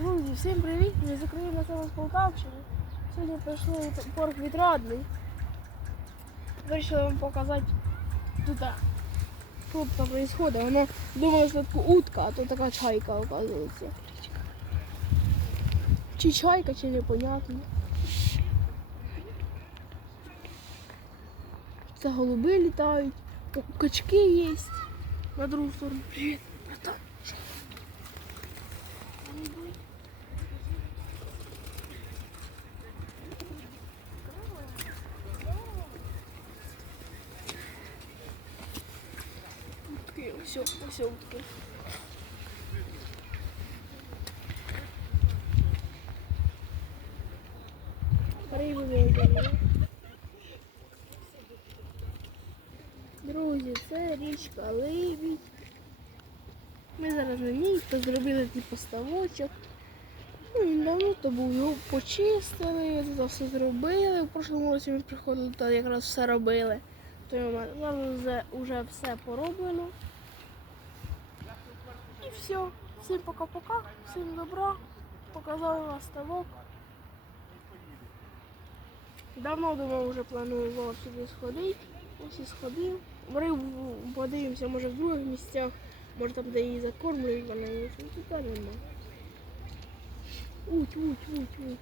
Друзі, всім привіт! Ми з України саме з Полтавщини. Сьогодні прийшли в парк відрадний. Вирішили вам показати тут, що тут відбувається. Воно думали, що це утка, а то така чайка, оказується. Чи чайка, чи непонятно. Це голуби літають, качки є. На другу сторону. Привіт, братан. Утки, все, все утки. Друзі, це річка Либідь. Ми зараз на ній зробили типу ставочок. Ну, давно то був, його почистили, це все зробили. В прошлому році ми приходили, то якраз все робили. То зараз вже, вже все пороблено. І все. Всім пока-пока, всім добра. Показали вам ставок. Давно думав, вже планував сюди сходити. Ось і сходив. Рибу подивимося, може в других місцях, може там, де її закормлюють, вона не тут нема. Уть, уть, уть, уть.